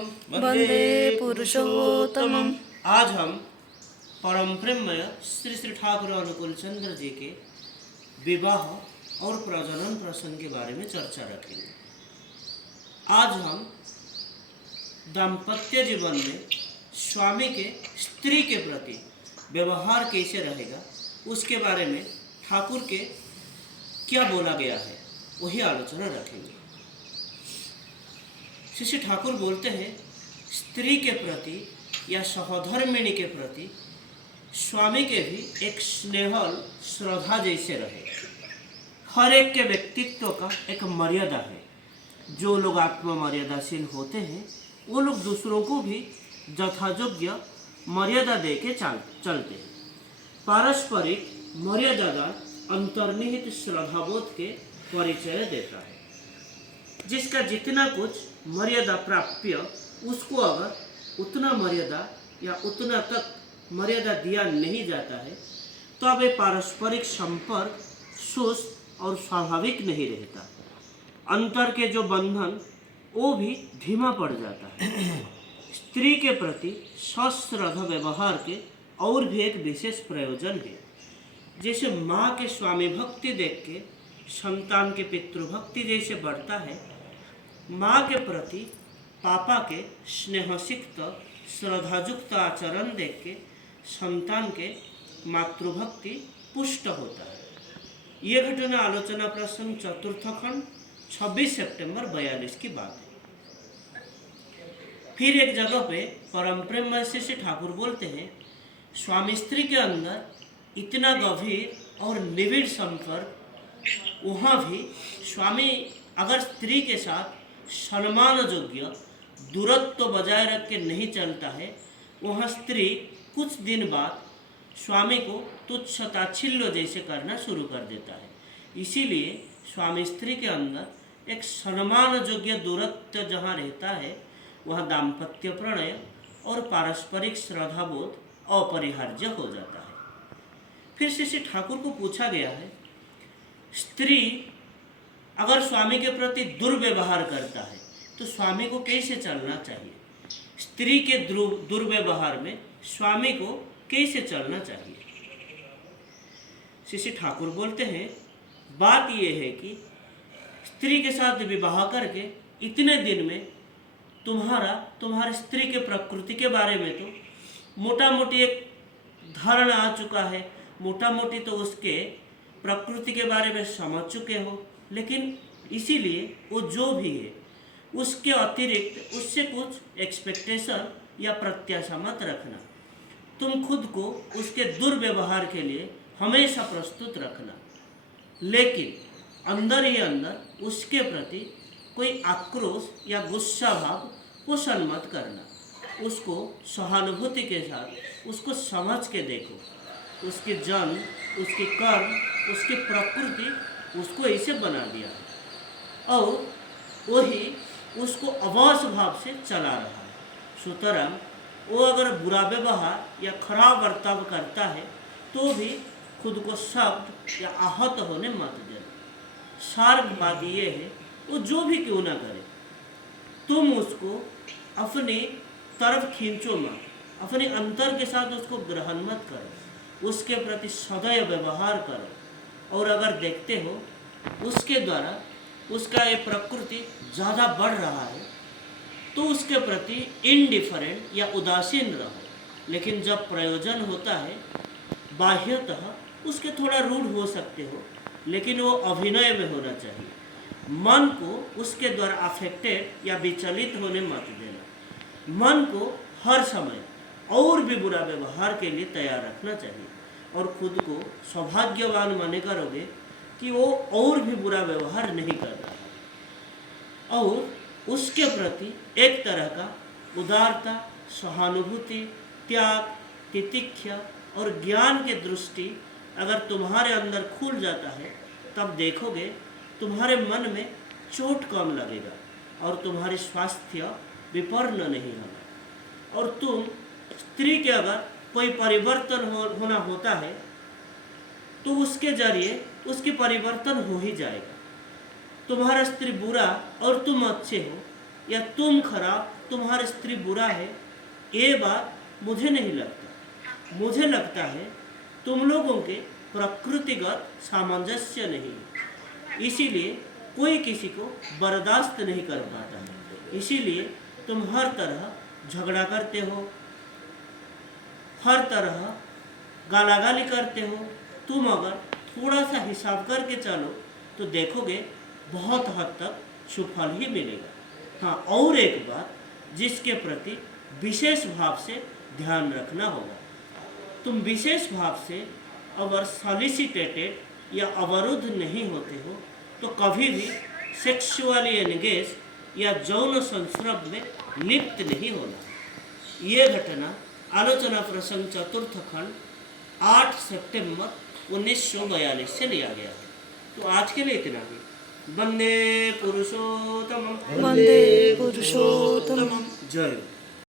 वंदे पुरुषोत्तमम्। आज हम परम प्रेममय श्री श्री ठाकुर अनुकूल चंद्र जी के विवाह और प्रजनन प्रसंग के बारे में चर्चा रखेंगे। आज हम दाम्पत्य जीवन में स्वामी के स्त्री के प्रति व्यवहार कैसे रहेगा उसके बारे में ठाकुर के क्या बोला गया है वही आलोचना रखेंगे। श्री ठाकुर बोलते हैं, स्त्री के प्रति या सहोधर्मिणी के प्रति स्वामी के भी एक स्नेहल श्रद्धा जैसे रहे। हर एक के व्यक्तित्व का एक मर्यादा है। जो लोग आत्म मर्यादाशील होते हैं वो लोग दूसरों को भी यथायोग्य मर्यादा दे के चलते हैं। पारस्परिक मर्यादा अंतर्निहित श्रद्धाबोध के परिचय देता है। जिसका जितना कुछ मर्यादा प्राप्य उसको अगर उतना मर्यादा या उतना तक मर्यादा दिया नहीं जाता है तो अब ये पारस्परिक संपर्क सुस्त और स्वाभाविक नहीं रहता। अंतर के जो बंधन वो भी धीमा पड़ जाता है। स्त्री के प्रति सश्रद्धा व्यवहार के और भी एक विशेष प्रयोजन है। जैसे माँ के स्वामी भक्ति देख के संतान के पितृभक्ति जैसे बढ़ता है, माँ के प्रति पापा के स्नेहसिक्त श्रद्धायुक्त आचरण देख के संतान के मातृभक्ति पुष्ट होता है। ये घटना आलोचना प्रसंग चतुर्थ खंड 26 सितंबर 42 की बात है। फिर एक जगह पे परम प्रेम से ठाकुर बोलते हैं, स्वामी स्त्री के अंदर इतना गंभीर और निविड़ संपर्क, वहाँ भी स्वामी अगर स्त्री के साथ सम्मान योग्य दूरत्व बजाय रख के नहीं चलता है, वहाँ स्त्री कुछ दिन बाद स्वामी को तुच्छ ताच्छिल्य जैसे करना शुरू कर देता है। इसीलिए स्वामी स्त्री के अंदर एक सम्मान योग्य दूरत्व जहाँ रहता है वहाँ दाम्पत्य प्रणय और पारस्परिक श्रद्धाबोध अपरिहार्य हो जाता है। फिर श्री ठाकुर को पूछा गया है, स्त्री अगर स्वामी के प्रति दुर्व्यवहार करता है तो स्वामी को कैसे चलना चाहिए? स्त्री के दुर्व्यवहार में स्वामी को कैसे चलना चाहिए? श्री ठाकुर बोलते हैं, बात यह है कि स्त्री के साथ विवाह करके इतने दिन में तुम्हारी स्त्री के प्रकृति के बारे में तो मोटा मोटी एक धारणा आ चुका है, मोटा मोटी तो उसके प्रकृति के बारे में समझ चुके हो। लेकिन इसीलिए वो जो भी है उसके अतिरिक्त उससे कुछ एक्सपेक्टेशन या प्रत्याशा मत रखना। तुम खुद को उसके दुर्व्यवहार के लिए हमेशा प्रस्तुत रखना, लेकिन अंदर ही अंदर उसके प्रति कोई आक्रोश या गुस्सा भाव पोषण मत करना। उसको सहानुभूति के साथ उसको समझ के देखो। उसके जन्म, उसके कर्म, उसकी प्रकृति उसको ऐसे बना दिया है और वही उसको अवश्य भाव से चला रहा है। सुतरां वो अगर बुरा व्यवहार या खराब बर्ताव करता है तो भी खुद को शब्द या आहत होने मत देना। सार्थ बात ये है, वो जो भी क्यों ना करे तुम उसको अपनी तरफ खींचो मत, अपने अंतर के साथ उसको ग्रहण मत करो, उसके प्रति सदैव व्यवहार करो। और अगर देखते हो उसके द्वारा उसका ये प्रकृति ज़्यादा बढ़ रहा है तो उसके प्रति इनडिफरेंट या उदासीन रहो। लेकिन जब प्रयोजन होता है बाह्यतः उसके थोड़ा रूढ़ हो सकते हो, लेकिन वो अभिनय में होना चाहिए। मन को उसके द्वारा अफेक्टेड या विचलित होने मत देना। मन को हर समय और भी बुरा व्यवहार के लिए तैयार रखना चाहिए और खुद को सौभाग्यवान माने करोगे कि वो और भी बुरा व्यवहार नहीं कर रहा है। और उसके प्रति एक तरह का उदारता, सहानुभूति, त्याग, तितिक्षा और ज्ञान की दृष्टि अगर तुम्हारे अंदर खुल जाता है तब देखोगे तुम्हारे मन में चोट कम लगेगा और तुम्हारी स्वास्थ्य विपन्न नहीं होगा। और तुम स्त्री के अगर कोई परिवर्तन होना होता है तो उसके जरिए उसकी परिवर्तन हो ही जाएगा। तुम्हारा स्त्री बुरा और तुम अच्छे हो या तुम खराब तुम्हारा स्त्री बुरा है, ये बात मुझे नहीं लगता। मुझे लगता है तुम लोगों के प्रकृतिगत सामंजस्य नहीं है, इसीलिए कोई किसी को बर्दाश्त नहीं कर पाता है। इसीलिए तुम हर तरह झगड़ा करते हो, हर तरह गालागाली करते हो। तुम अगर थोड़ा सा हिसाब करके चलो तो देखोगे बहुत हद तक सुफल ही मिलेगा। हाँ, और एक बात जिसके प्रति विशेष भाव से ध्यान रखना होगा, तुम विशेष भाव से अगर सॉलिसिटेटेड या अवरुद्ध नहीं होते हो तो कभी भी सेक्सुअली एंगेज या यौन संस्रव में लिप्त नहीं होना। ये घटना आलोचना प्रसंग चतुर्थ खंड 8 सितंबर 1942 से लिया गया है। तो आज के लिए इतना ही। वंदे पुरुषोत्तमम्। वंदे पुरुषोत्तमम्। जय।